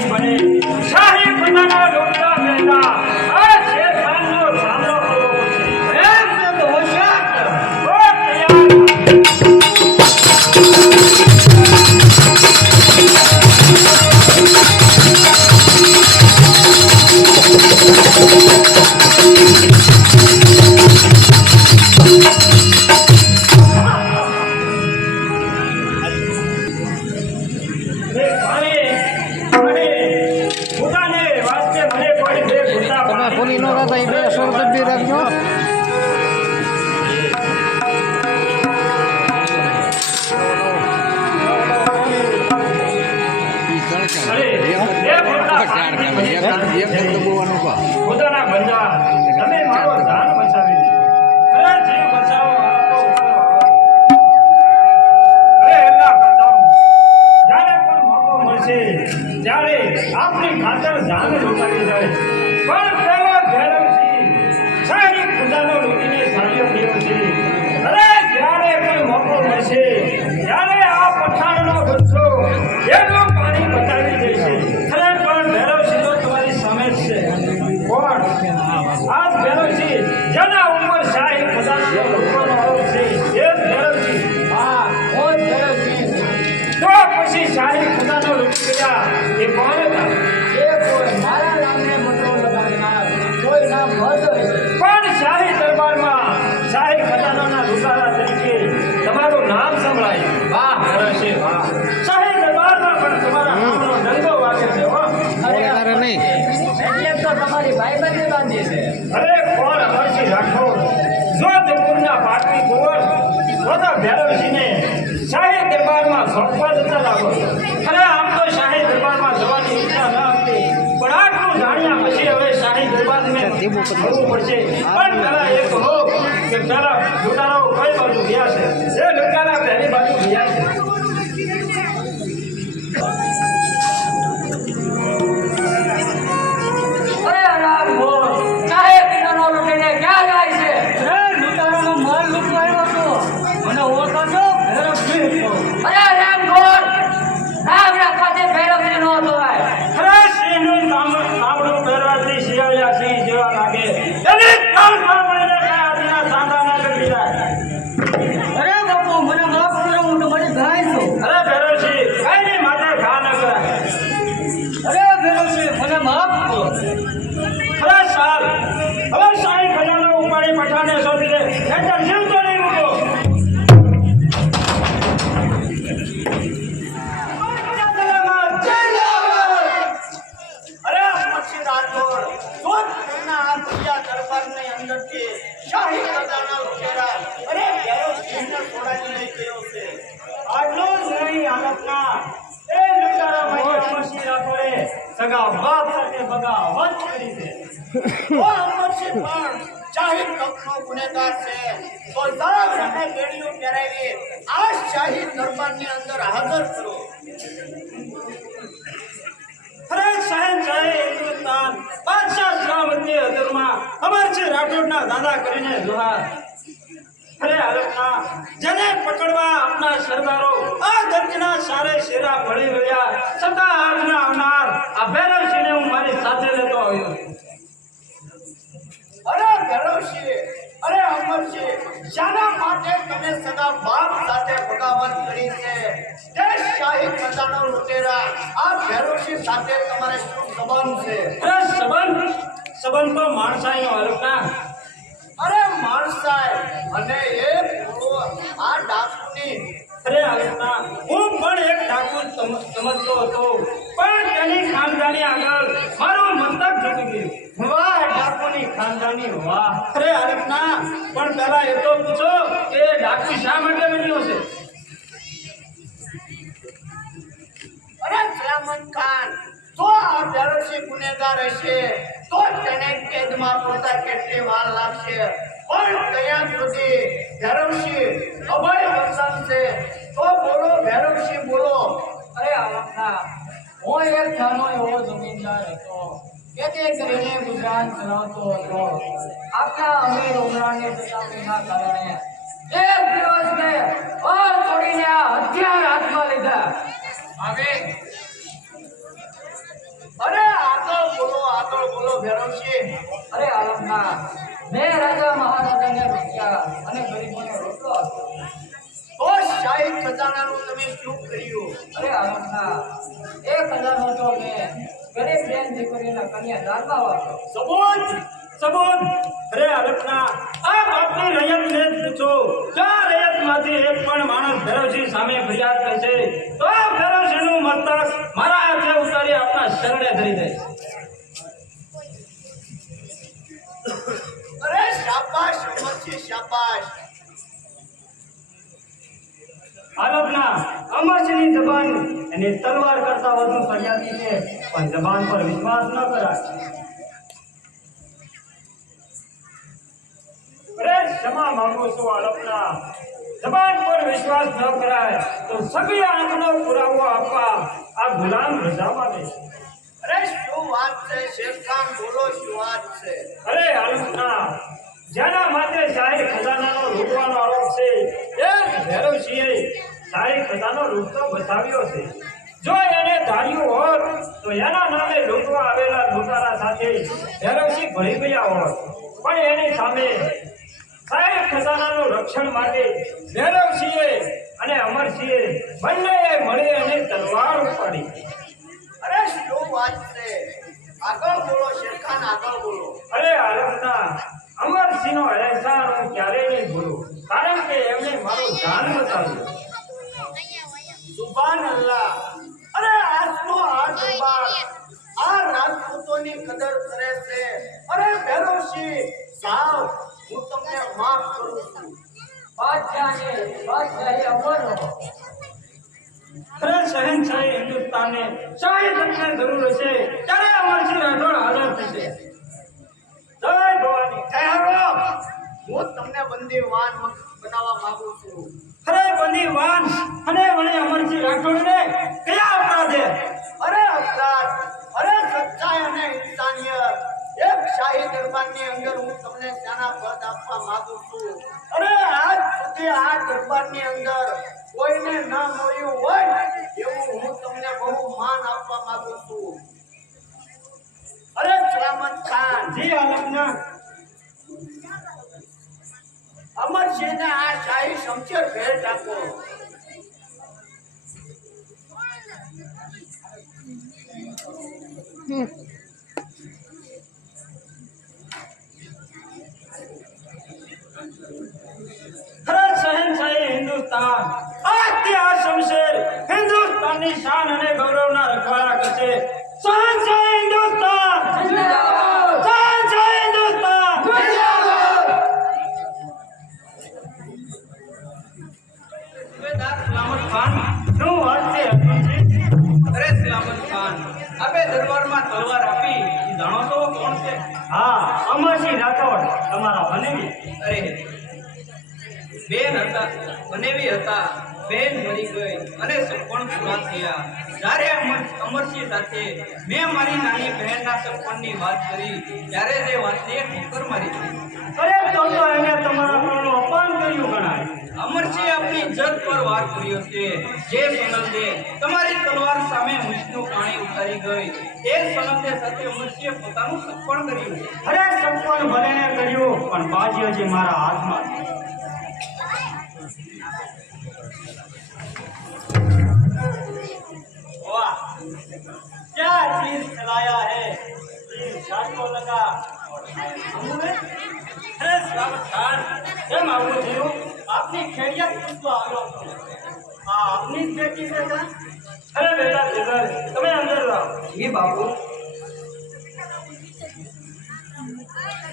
નહીં બને શાહી પોતાના લોકના મહેતા આ શેરખાનનો સામનો કરવો પડશે એમ છે તો હોશિયાર ઓ તૈયાર ત્યારે આપણી ખાતર જાન રોકાઈ જાય. બાંધી છે. અરે કોણ અમરસિંહ રાઠોડ જોધપુરના પાટવી કુંવર બધા ભૈરવસિંહને શાહી દરબારમાં સોંપવા જતા લાગો અરે આમ તો શાહી દરબારમાં જવાની ઈચ્છા ન હતી. પણ આટલું જાણ્યા પછી હવે શાહી દરબારને ધીમું કરી. જવું પડશે. પણ તારા એક હો કે તારા લૂંટારાઓ કઈ બાજુ ગયા છે? એ લૂંટારા પહેલી બાજુ ગયા છે. તખનો ગુનેગાર છે. તો જરાક રમે બેડીઓ પહેરાવી આ શાહી દરબારની અંદર હાજર કરો હિન્દુસ્તાન. બાદશાહ સલામતી હજુરમાં રાઠોડના દાદા કરીને દુહાર. અરે હાલતના જેને પકડવા આપના સરદારો, આ ધરતીના સારે શેરા ભળી રહ્યા છતાં આજના આવનાર આ ભૈરવસિંહને હું મારી સાથે લેતો આવ્યો. અરે ભૈરવસિંહ અરે અમરસિંહ શાના માટે તમે સગા બાપ સાથે બગાવત કરી છે. તે શાહી ખજાનો લૂંટેરા આ ભૈરવસિંહ સાથે તમારે શું સંબંધ છે? અરે સંબંધ? સંબંધ તો માણસાઈનો હલકા. અરે માણસાઈ અને એ શા માટે બન્યો છે? અરે તો આ ભૈરવસિંહ ગુનેગાર તો પૂરતા કેટલી વાર લાગશે. પણ ત્યાં સુધી ભૈરવસિંહ અભય છે? તો બોલો, ભૈરવસિંહ બોલો. અરે આલમના હું એક નાનો એવો જમીનદાર હતો ખેતી કરીને ગુજરાન ચલાવતો હતો. આપણા અમીર ઉમરાની પ્રતાપીના કારણે એક દિવસ ને ઓર છોડીને આ હથિયાર હાથમાં લીધા. અરે આગળ બોલો આગળ બોલો ભેરવશે. અરે આલમના મેં રાજા મહારાજાને પૂછ્યા અને ગરીબોને રોટલો આપ્યો તો શાહી ખજાનાનું તમે શું કર્યું. અરે આલમના એ ખજાનો તો મેં ગરીબ બેન દીકરીના કન્યા દાનમાં વાપર્યો સબૂત સબૂત. અરે આ બાપની રયતને જ પૂછો. રયતમાંથી એક પણ માણસ ભેરવજી સામે ફરિયાદ કરે છે. તો આ ભેરવસિંહનું મસ્તક મારા હાથે ઉતારી આપના શરણે ધરી દે. અરે શાબાશ શાબાશ. આલોકના અમરસિંહની જબાન અને તલવાર કરતા વધુ ફરિયાદી છે પણ જબાન પર વિશ્વાસ ન કરાય. ક્ષમા માંગુ છું આલોકના જબાન પર વિશ્વાસ ન કરાય તો સગી આંખનો પુરાવો આપવા આ ગુલામ રજા માંગે છે અરે શું વાત છે? શેરખાન બોલો શું વાત છે? અરે આલોકના જેના માટે શાહી ખજાનાનો લૂંટવાનો આરોપ છે એ ભૈરવસિંહે શાહી ખજાનો લૂંટતો બતાવ્યો છે. જો એને ધાર્યું હોત તો એના નામે લૂંટવા આવેલા લૂંટારા સાથે ભૈરવસિંહ ભળી ગયા હોત. પણ એની સામે શાહી ખજાનાનું રક્ષણ માટે ભૈરવસિંહે અને અમરસિંહે બંનેએ મળી અને તલવાર ઉપાડી. અરે શું વાત છે? આગળ બોલો શેરખાન આગળ બોલો. અરે આલમના અમરસિંહનો અહેસાન હું ક્યારેય નહીં ભૂલું. કારણ કે એમણે મારું જાન બચાવ્યું સુભાન અલ્લાહ. અરે આજનો આ દરબાર. આ રાજપૂતોની કદર કરે છે. અરે ભૈરવસિંહ જાઓ હું તમને માફ કરું છું. બાદશાહને બાદશાહી અમર અરે શહેનશાહી હિન્દુસ્તાનને શાહી તમને જરૂર હશે. ત્યારે અમરસિંહ રાઠોડ હાજર થશે. હું તમને બંદીવાન બનાવવા માંગુ છું. અરે બંદીવાન અને વળી અમરજી રાઠોડને કયા અપરાધે? અરે અપરાધ અરે સચ્ચાઈ અને ઇન્સાનિયત. એક શાહી દરબારની અંદર હું તમને ત્યાંના પદ આપવા માંગુ છું. અરે આજ સુધી આ દરબારની અંદર કોઈને ન મળ્યું હોય એવું હું તમને બહુ માન આપવા માંગુ છું. અરે સલામત ખાન જી આલમના અમરસિંહને આ શાહી શમશેર ભેટ આપો. અરે શહેનશાહી હિન્દુસ્તાન. આજથી આ શમશેર હિન્દુસ્તાનની શાન અને ગૌરવના રખવાડા કરશે. શહેનશાહી હિન્દુસ્તાન. સલામત આપે દરબારમાં તલવાર આપી. જાણો છો કોણ છે? હા અમરસિંહ રાઠોડ તમારા બનેવી અરે બેન હતા બનેવી હતા. બેન મરી ગઈ. અને સપણ પૂરા થયા. જ્યારે અમર અમરસિંહ સાથે મેં મારી નાની બહેનના સપનની વાત કરી ત્યારે તે વાતને ઠોકર મારી દીધી. અરે તો તો એને તમારા પરનું અપમાન કર્યું ગણાય અમરસિંહ આપની ઇજ્જત પર વાર કર્યો છે જે સનંદે તમારી તલવાર સામે મુજનું પાણી ઉતારી ગઈ એ સનંદે સાથે અમરસિંહે પોતાનું સપણ કર્યું અરે સંપન્ન ભલેને કર્યું પણ બાજી હજી મારા હાથમાં છે. वाह क्या चीज खिलाया है तीर सात को लगा અરે સ્વાગત ખાન કેમ આવું થયું આપની ખેડિયા પૂછવા હા આપની ખેતી બેટા અરે બેટા તમે અંદર રહો જી બાપુ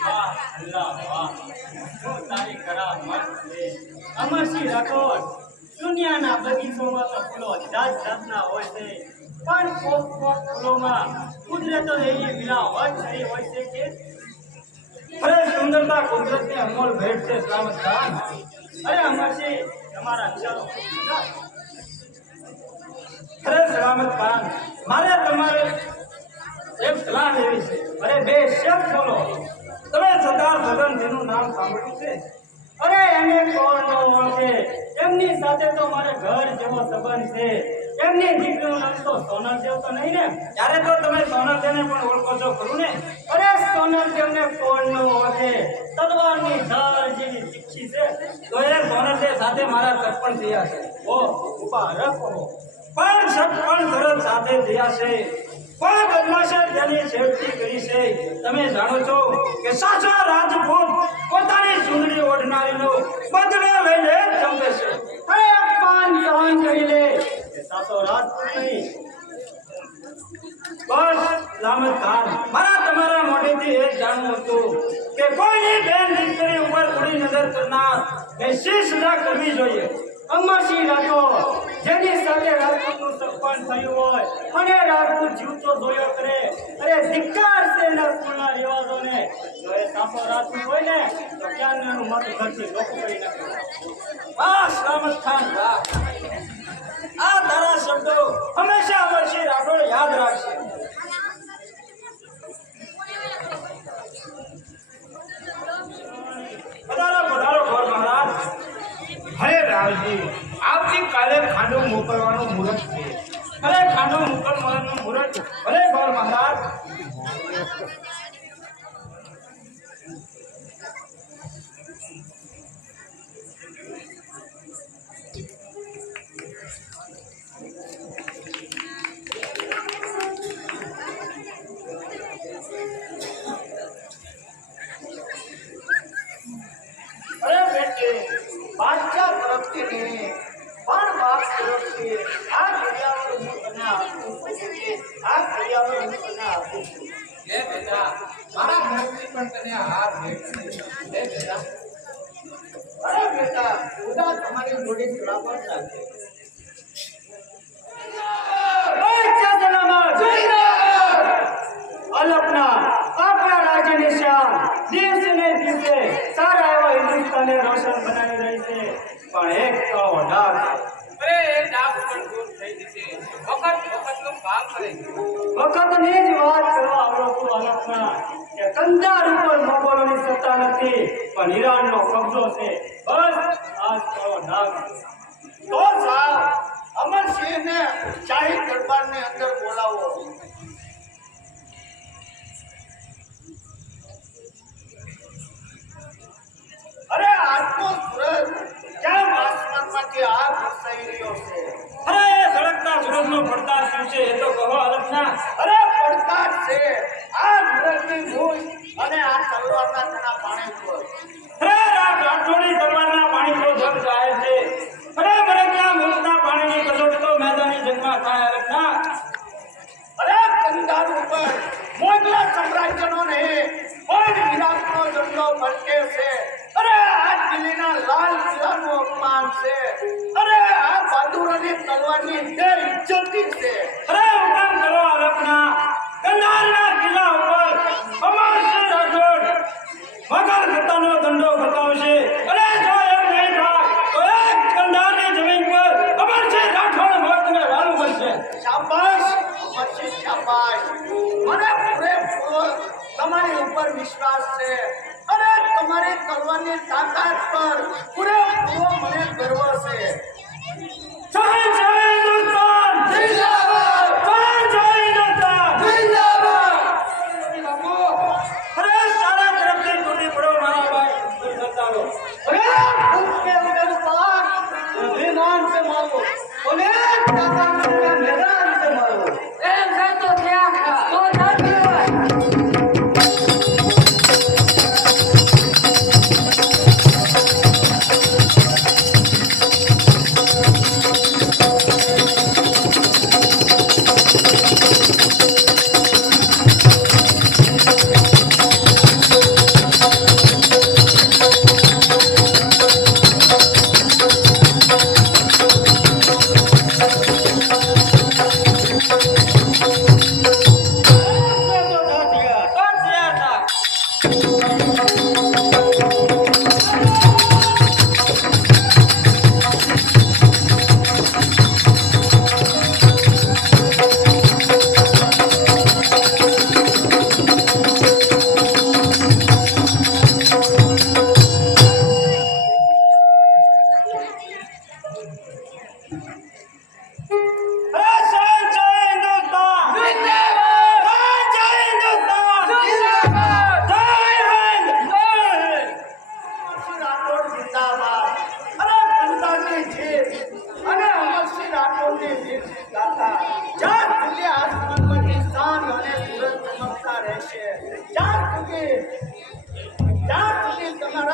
વાહ અલ્લાહ વાહ શું તારી દુનિયાના બગીચોમાં તો ફૂલો જાત જાતના હોય છે પણ કોક કોક ફૂલોમાં કુદરતો એવી વિના વટ હોય છે કે અરે સુંદરતા કુદરતની અનમોલ ભેટ છે સલામત ખાન અરે અમારી તમારા વિચારો અરે સલામત ખાન મારે તમારે એક સલાહ લેવી છે. અરે બે શબ્દ બોલો. તમે સરદાર ભગનજીનું નામ સાંભળ્યું છે? અરે એને કોણ ન ઓળખે? એમની સાથે તો મારે ઘર જેવો સંબંધ છે. એમની તો સોનલદેવ તો નહીં ને. ત્યારે તો તમે સોનલદેવને પણ ઓળખો છો, ખરું ને? અરે સોનલદેવને કોણ ન ઓળખે? ધાર જેવી તીક્ષી છે. તો એ સોનલદેવ સાથે મારા સટપણ થયા છે. ઓ ઊભા રાખો. પણ સટપણ તરત સાથે થયા છે. પણ બદમાશે તેની છેડતી કરી છે. તમે જાણો છો કે સાચો રાજપૂત પોતાની ચૂંદડી ઓઢનારીનો બદલો લઈને જ છે. અરે પાન સહન કરી લે. સાચો રાજપૂત નહીં બસ લામત ખાન, મારા તમારા મોઢેથી એ જાણવું હતું કે કોઈની બેન દીકરી ઉપર થોડી નજર કરનાર કરવી જોઈએ? અમરસિંહ રાઠોડ જેની સાથે રાજપૂતનું સરપંચ થયું હોય, અને રાજપૂત જીવતો જોયો કરે, અરે ધિક્કાર છે એના રિવાજોને. જો એ સાસો હોય ને, તો ક્યાં એનું મત ઘરથી લોકો કરી નાખે. બસ રામત ખાન વાહ આ તારા શબ્દો હંમેશા અમરસિંહ રાઠોડ યાદ રાખશે પધારો વધારો ગોર મહારાજ. હરે રાવજી આવતીકાલે ખાંડો મોકલવાનું મુહૂર્ત છે. ભલે ખાંડો મોકલવાનું મુહૂર્ત. ભલે ગોર મહારાજ. લે બેટા, મારા ઘરથી પણ તને હાર ભેટ છે. બેટા. અરે બેટા, ખુદા તમારી પણ એક તો ડાક વખત જ વાત કરવા આવ્યો છું કે કંધાર ઉપર મોગલોની સત્તા નથી, પણ ઈરાનનો કબજો છે. બસ, આજ કરો ડાક તો જાઓ અમરસિંહને અરે આજનો સૂરજ કેમ આસમાનમાંથી આગ ઘસાઈ રહ્યો છે? અરે સળગતા સૂરજનો પડકાર શું છે? એ તો કહો, અલપના. અરે, પડકાર છે. આ મુરતની ભૂલ અને આ તલવારના તેના પાણી પર અરે રાત રાઠોડી તલવારના પાણી તો જગ જાય છે. અરે ત્યાં મુલકના પાણીની કસોટી તો મેદાની જંગમાં થાય, અલપના. અરે કંગાર ઉપર મોગલા સામ્રાજ્યનો નહીં પણ ઈરાકનો જંગલો ફરકે છે. અરે, આ લાલ બહાદુરોની છે. અરે હુકમ કરો અમરસિંહ જમીન પર અમરસિંહ રાઠોડ મોતને વાલું બનશે શાબાશ, પછી શાબાશ. મને પૂરેપૂરો તમારી ઉપર વિશ્વાસ છે. તમારી કરવાની તાકાત પર પૂરેપૂરો મને ગર્વ છે.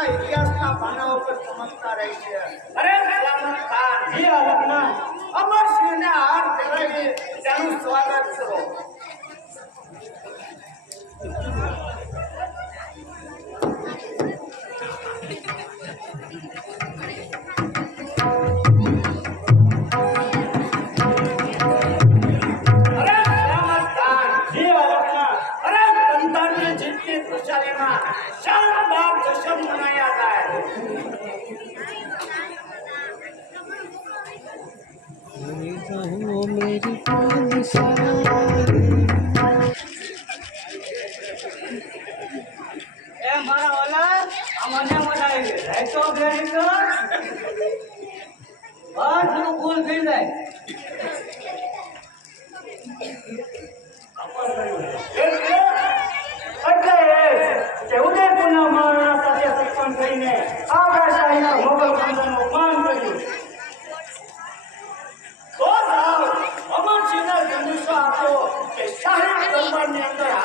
બધા ઉપર ચમકતા રહી છે. અરે અમરસિંહને હાર ફેરવી તેનું સ્વાગત કરો. चाहता हूँ वो मेरी कौन सारी हमारा वाला हमारे वाला है तो 你慢点干